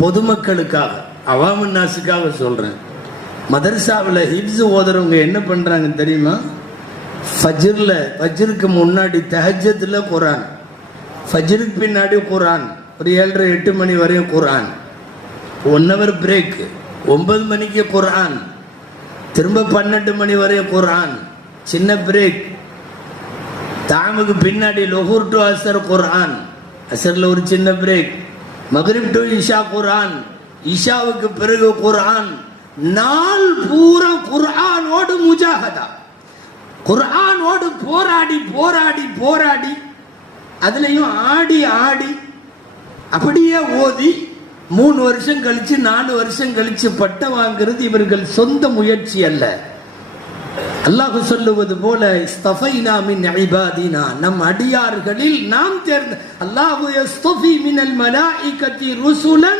பொதுமக்களுக்காக, அவாமுன் நாசுக்காக சொல்றேன். மதரசாவில் ஹிப்ஸ் ஓதுறவங்க என்ன பண்றாங்க தெரியுமா? ஃபஜ்ருக்கு முன்னாடி தஹஜ்ஜுல குர்ஆன், ஃபஜ்ருக்கு பின்னாடி குர்ஆன், ஒரு 7:30-8 மணி வரையும் குர்ஆன், 1 hour பிரேக், 9 மணிக்கு குர்ஆன், திரும்ப 12 மணி வரையும் குர்ஆன், சின்ன பிரேக், தாமுக்கு பின்னாடி லொஹூர் டு அசர் குர்ஆன், அசர்ல ஒரு சின்ன பிரேக், மக்ரிப் டு இஷா குர்ஆன், இஷாவுக்கு பிறகு குர்ஆன். நாள் பூரா குர்ஆனோடு முஜாஹதா, குர்ஆனோடு போராடி போராடி போராடி, அதுலயும் ஆடி ஆடி அப்படியே ஓதி 3 வருஷம் கழிச்சு 4 வருஷம் கழிச்சு பட்டம் வாங்கிறது இவர்கள் சொந்த முயற்சி அல்ல. அல்லாஹ் சொல்லுவது போல, இஸ்தஃபைனா மின் இபாதினா, நம் அடியார்களில் நாம் தேர்ந்த, அல்லாஹு யஸ்தஃபி மினல் மலாயிகத்தி ருசுலன்